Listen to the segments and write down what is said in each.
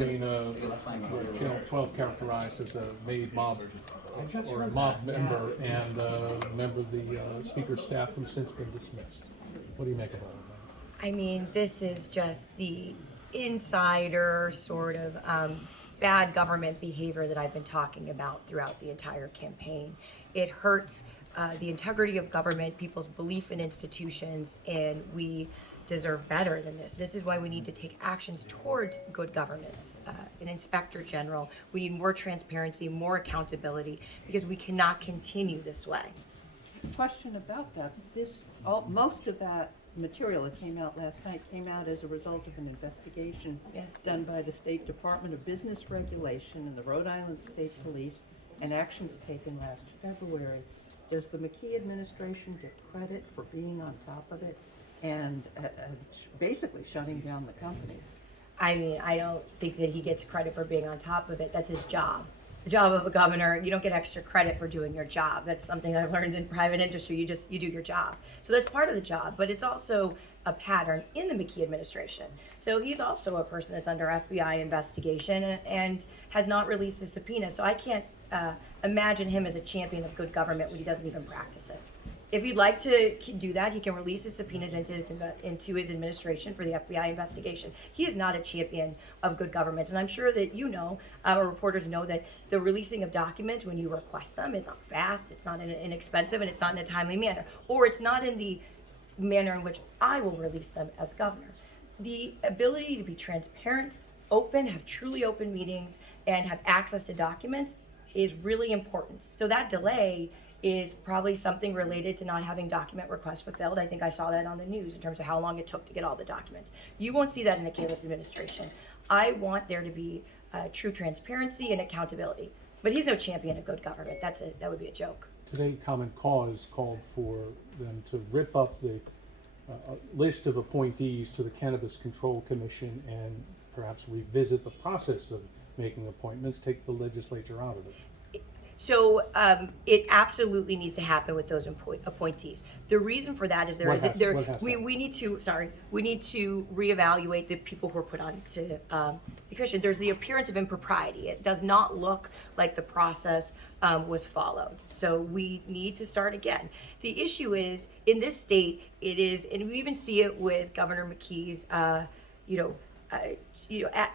Channel 12 characterized as a made mob or a mob member and a member of the Speaker's staff who's since been dismissed. What do you make of all of that? I mean, this is just the insider sort of bad government behavior that I've been talking about throughout the entire campaign. It hurts the integrity of government, people's belief in institutions, and we deserve better than this. This is why we need to take actions towards good governance. An inspector general, we need more transparency, more accountability, because we cannot continue this way. Question about that. Most of that material that came out last night came out as a result of an investigation done by the State Department of Business Regulation and the Rhode Island State Police, and actions taken last February. Does the McKee administration get credit for being on top of it and basically shutting down the company? I mean, I don't think that he gets credit for being on top of it. That's his job. The job of a governor, you don't get extra credit for doing your job. That's something I've learned in private industry. You do your job. So that's part of the job, but it's also a pattern in the McKee administration. So he's also a person that's under FBI investigation and has not released his subpoena. So I can't imagine him as a champion of good government when he doesn't even practice it. If you'd like to do that, he can release his subpoenas into his administration for the FBI investigation. He is not a champion of good government, and I'm sure that you know, or reporters know, that the releasing of documents when you request them is not fast, it's not inexpensive, and it's not in a timely manner, or it's not in the manner in which I will release them as governor. The ability to be transparent, open, have truly open meetings, and have access to documents is really important. So that delay is probably something related to not having document requests fulfilled. I think I saw that on the news in terms of how long it took to get all the documents. You won't see that in the Kalus administration. I want there to be true transparency and accountability. But he's no champion of good government. That would be a joke. Today, Common Cause called for them to rip up the list of appointees to the Cannabis Control Commission and perhaps revisit the process of making appointments, take the legislature out of it. So it absolutely needs to happen with those appointees. The reason for that is we need to reevaluate the people who are put on to the commission. There's the appearance of impropriety. It does not look like the process was followed. So we need to start again. The issue is in this state, it is, and we even see it with Governor McKee's,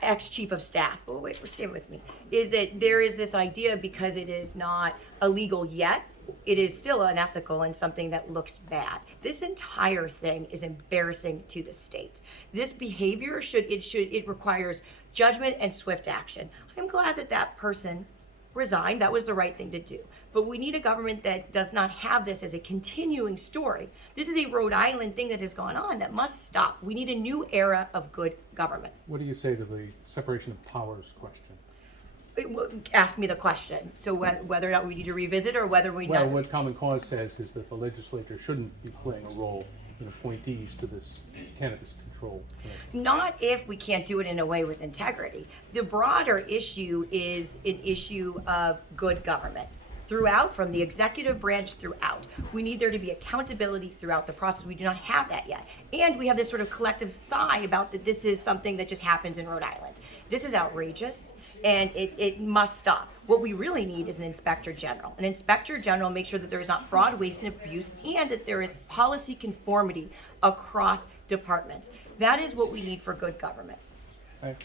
ex-chief of staff, stay with me, is that there is this idea, because it is not illegal yet, it is still unethical and something that looks bad. This entire thing is embarrassing to the state. This behavior it requires judgment and swift action. I'm glad that person resigned. That was the right thing to do. But we need a government that does not have this as a continuing story. This is a Rhode Island thing that has gone on that must stop. We need a new era of good government. What do you say to the separation of powers question? Ask me the question. So whether or not we need to revisit, or whether we Well, what Common Cause says is that the legislature shouldn't be playing a role in appointees to this Cannabis Control Commission. Not if we can't do it in a way with integrity. The broader issue is an issue of good government throughout, from the executive branch throughout. We need there to be accountability throughout the process. We do not have that yet. And we have this sort of collective sigh about that this is something that just happens in Rhode Island. This is outrageous, and it must stop. What we really need is an inspector general. An inspector general makes sure that there is not fraud, waste, and abuse, and that there is policy conformity across departments. That is what we need for good government. Thanks.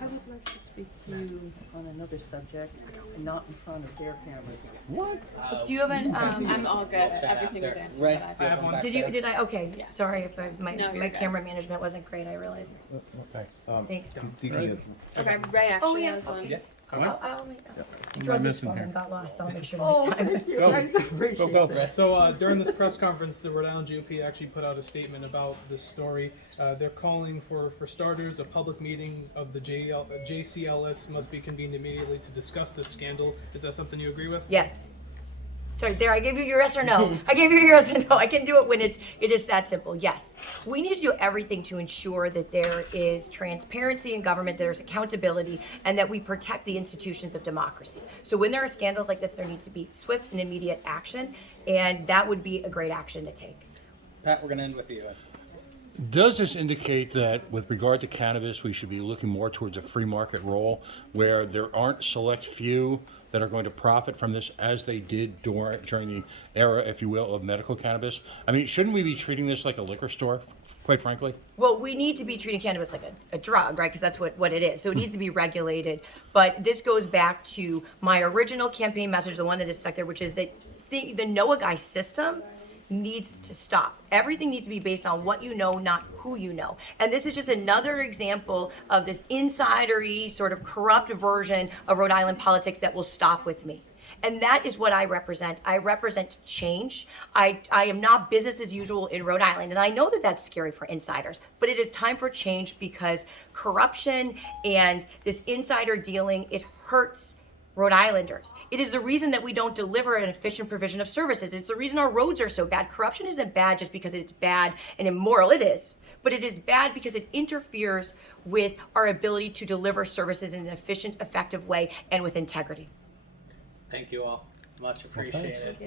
I would like to speak to you on another subject and not in front of their camera. What? Do you have an? I'm all good. Everything was answered. Right. But I have one. Did I? Okay. Yeah. Sorry if my No, you're my good. camera management wasn't great. I realized. Thanks. Thanks. Okay, Ray actually yeah, has one. okay. What? I'll make. am I Drove this missing one here? and got lost. I'll make sure to make time. thank you. Go. I appreciate Go. that. So during this press conference, the Rhode Island GOP actually put out a statement about this story. They're calling for starters, a public meeting of the JCLS must be convened immediately to discuss this scandal. Is that something you agree with? Yes. Sorry, there, I gave you your yes or no. I gave you your yes or no. I can do it when it is that simple. Yes. We need to do everything to ensure that there is transparency in government, there's accountability, and that we protect the institutions of democracy. So when there are scandals like this, there needs to be swift and immediate action, and that would be a great action to take. Pat, we're going to end with you. Does this indicate that with regard to cannabis, we should be looking more towards a free market role where there aren't select few that are going to profit from this as they did during the era, if you will, of medical cannabis? I mean, shouldn't we be treating this like a liquor store, quite frankly? Well, we need to be treating cannabis like a drug, right? Because that's what it is. So it needs to be regulated. But this goes back to my original campaign message, the one that is stuck there, which is that the NOAA guy system needs to stop. Everything needs to be based on what you know, not who you know. And this is just another example of this insidery, sort of corrupt version of Rhode Island politics that will stop with me. And that is what I represent. I represent change. I am not business as usual in Rhode Island. And I know that that's scary for insiders, but it is time for change because corruption and this insider dealing, it hurts Rhode Islanders. It is the reason that we don't deliver an efficient provision of services. It's the reason our roads are so bad. Corruption isn't bad just because it's bad and immoral. It is. But it is bad because it interferes with our ability to deliver services in an efficient, effective way and with integrity. Thank you all. Much appreciated.